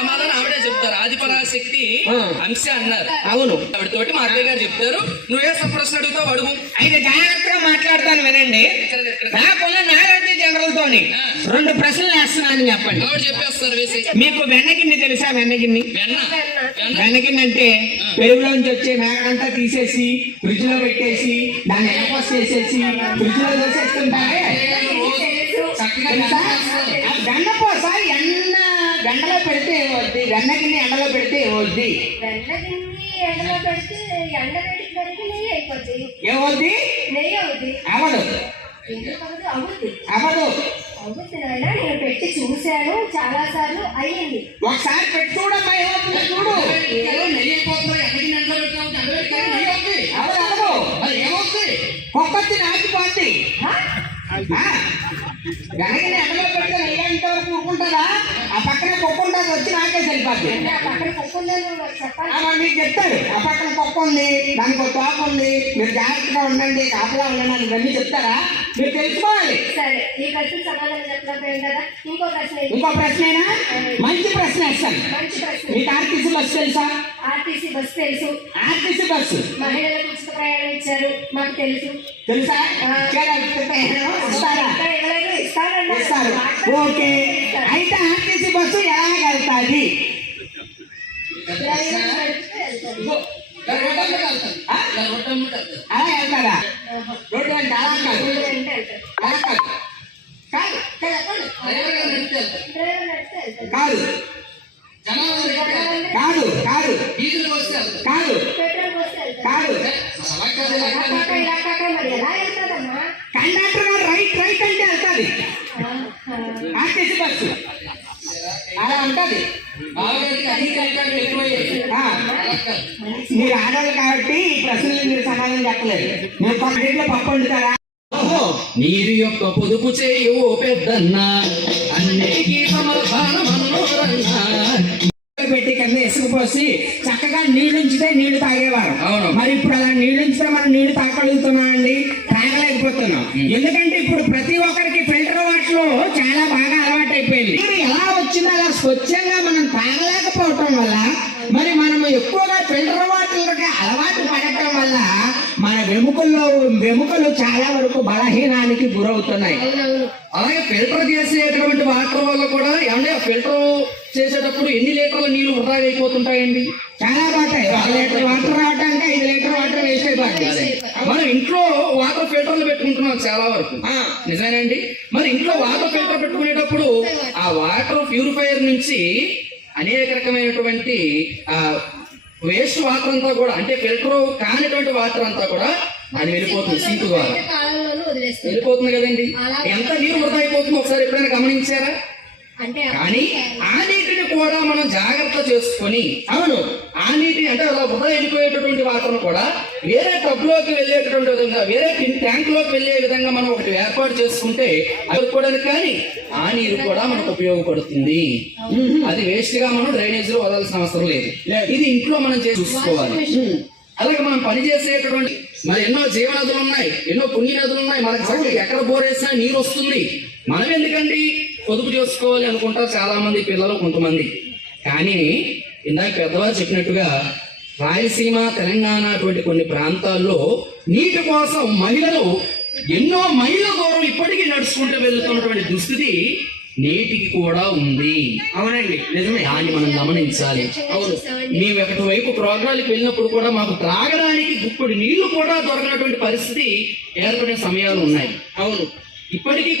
సమాధానం ఆవిడే చెప్తారు. ఆదిపరాశక్తి అంశ అన్నారు. అవును, ఆవిడతోటి మా అత్తయ్య గారు చెప్తారు. నువ్వే ప్రశ్న అడుగుతావు, అడుగు. అయితే జాగ్రత్తగా మాట్లాడతాను వినండి. నాకున్న నాగార్జున జనరల్ తోని 2 ప్రశ్నలు వేస్తున్నాను, చెప్పండి. ఆవిడ చెప్పేస్తారు వేసి. మీకు వెన్నగిన్ని తెలుసా? వెన్నగిన్ని వెన్నగిన్ని అంటే పెరుగులోంచి వచ్చే మేకడంతా తీసేసి ఫ్రిడ్జ్ లో పెట్టేసి దాన్ని ఎనపోస్ చేసేసి ఫ్రిడ్జ్ లో వేసేస్తుంటారే. వెన్నపోస ఎండలో పెడితే ఏమవుద్ది? వెన్నగిన్ని ఎండలో పెడితే ఏమవుద్ది? ఏమవుద్ది? అవదు, అవదు. నేను పెట్టి చూశాను చాలా సార్లు, అయ్యింది. ఒకసారి పెట్టి చూడమ్మా, ఏమవుతుంది చూడు. ఏమవుతుంది? కొప్పచ్చి నాకిపోద్ది. వెనకని ఎండలో పెడితే నెయ్యేంత వరకు ఊరుకుంటుందా? ఆ పక్కన కుక్క ఉంటుంది, వచ్చి నాకే సరిపోద్ది. మీకు చెప్తారు, ఆ పక్కన కుక్క ఉంది, దానికి ఒక తోక ఉంది, మీరు జాగ్రత్తగా ఉండండి, కాపలా ఉండండి అని ఇవన్నీ చెప్తారా? మీరు తెలుసుకోవాలి. ఇంకో ప్రశ్నేనా? మంచి ప్రశ్న వేస్తాను. మీకు ఆర్టీసీ బస్సు తెలుసా? ఆర్టీసీ బస్సు తెలుసు. ఆర్టీసీ బస్సు మహిళలకు ఉచిత ప్రయాణం ఇచ్చారు, మాకు తెలుసు. తెలుసా? ఇస్తారు. ఓకే, అయితే ఆర్టీసీ బస్సు ఎలా వెళ్తాది? అలా వెళ్తారా? రోడ్డు అంటే అలా కాదు, అలా కాదు, కాదు కాదు కాదు కాదు కాదు కాదు. కండక్టర్ గారు రైట్ రైట్ అంటే వెళ్తాది ఆర్టీసీ బస్సు, అలా ఉంటది. మీరు ఆడవాళ్ళు కాబట్టి ఈ ప్రశ్నలు మీరు సమాధానం చెప్పలేదు. మీరు పక్కట్లో పప్పు వండుతారా? నీరు యొక్క పొదుపు చేయు పెద్దన్నా, అన్నిటికీ సమాధానమన్నోరన్నా. పెట్టి కింద ఇసుక పోసి చక్కగా నీళ్ళుంచితే నీళ్లు తాగేవారు. మరి ఇప్పుడు అలా నీళ్ళుంచితే మనం నీళ్లు తాగలుగుతున్నాం అండి? తాగలేకపోతున్నాం. ఎందుకంటే ఇప్పుడు ప్రతి ఒక్కరికి ఫిల్టర్ వాటర్ చాలా బాగా అలవాటు అయిపోయింది. ఎలా వచ్చిందో అలా స్వచ్ఛంగా మనం తాగలేకపోవటం వల్ల, మరి మనం ఎక్కువగా ఫిల్టర్ వాటర్లకి అలవాటు పడటం వల్ల మన వెముకలు చాలా వరకు బలహీనానికి గురవుతున్నాయి. అలాగే ఫిల్టర్ చేసేటువంటి వాటర్ వల్ల కూడా ఏమంటే ఫిల్టర్ చేసేటప్పుడు ఎన్ని లీటర్ల నీళ్లు వృధా అయిపోతుంటాయండి? చాలా పోతాయి. 1 లీటర్ వాటర్ రావడానికి 5 లీటర్ వాటర్ వేస్ట్ అయిపోతుంది. మనం ఇంట్లో వాటర్ ఫిల్టర్లు పెట్టుకుంటున్నాం చాలా వరకు, నిజమేనండి. మరి ఇంట్లో వాటర్ ఫిల్టర్ పెట్టుకునేటప్పుడు ఆ వాటర్ ప్యూరిఫైయర్ నుంచి అనేక రకమైనటువంటి వేస్ట్ వాటర్ అంతా కూడా, అంటే ఫిల్టర్ కానిటువంటి వాటర్ అంతా కూడా అది వెళ్ళిపోతుంది, సింక్ ద్వారా వెళ్ళిపోతుంది కదండి. ఎంత నీరు వృధా అయిపోతుందో ఒకసారి ఎప్పుడైనా గమనించారా? కానీ ఆ నీటిని కూడా మనం జాగ్రత్త చేసుకొని, అవును, ఆ నీటిని అంటే అలా వృధా వెళ్ళిపోయేటటువంటి వాటర్ను కూడా వేరే టబ్ లోకి వెళ్ళేటటువంటి విధంగా, వేరే ట్యాంక్ లోకి వెళ్ళే విధంగా మనం ఒకటి ఏర్పాటు చేసుకుంటే అదుకోవడానికి, కానీ ఆ నీరు కూడా మనకు ఉపయోగపడుతుంది. అది వేస్ట్ గా మనం డ్రైనేజ్ లో వదలాల్సిన అవసరం లేదు. ఇది ఇంట్లో మనం చూసుకోవాలి. అలాగే మనం పనిచేసేటటువంటి మరి ఎన్నో జీవనదులు ఉన్నాయి, ఎన్నో పుణ్య నదులు ఉన్నాయి. మనకి ఎక్కడ బోరేసినా నీరు వస్తుంది. మనం ఎందుకండి పొదుపు చేసుకోవాలి అనుకుంటారు చాలా మంది పిల్లలు, కొంతమంది. కానీ ఇందాక పెద్దవారు చెప్పినట్టుగా రాయలసీమ, తెలంగాణ అటువంటి కొన్ని ప్రాంతాల్లో నీటి కోసం మహిళలు ఎన్నో మైళ్ళ దూరం ఇప్పటికీ నడుచుకుంటూ వెళ్తున్నటువంటి దుస్థితి నీటికి కూడా ఉంది. అవునండి, నిజమే. దాన్ని మనం గమనించాలి. అవును, మేము ఒకటి వైపు ప్రోగ్రాలకు వెళ్ళినప్పుడు కూడా మాకు త్రాగడానికి గుప్పడి నీళ్లు కూడా దొరకనటువంటి పరిస్థితి ఏర్పడిన సమయాలు ఉన్నాయి. అవును, ఇప్పటికీ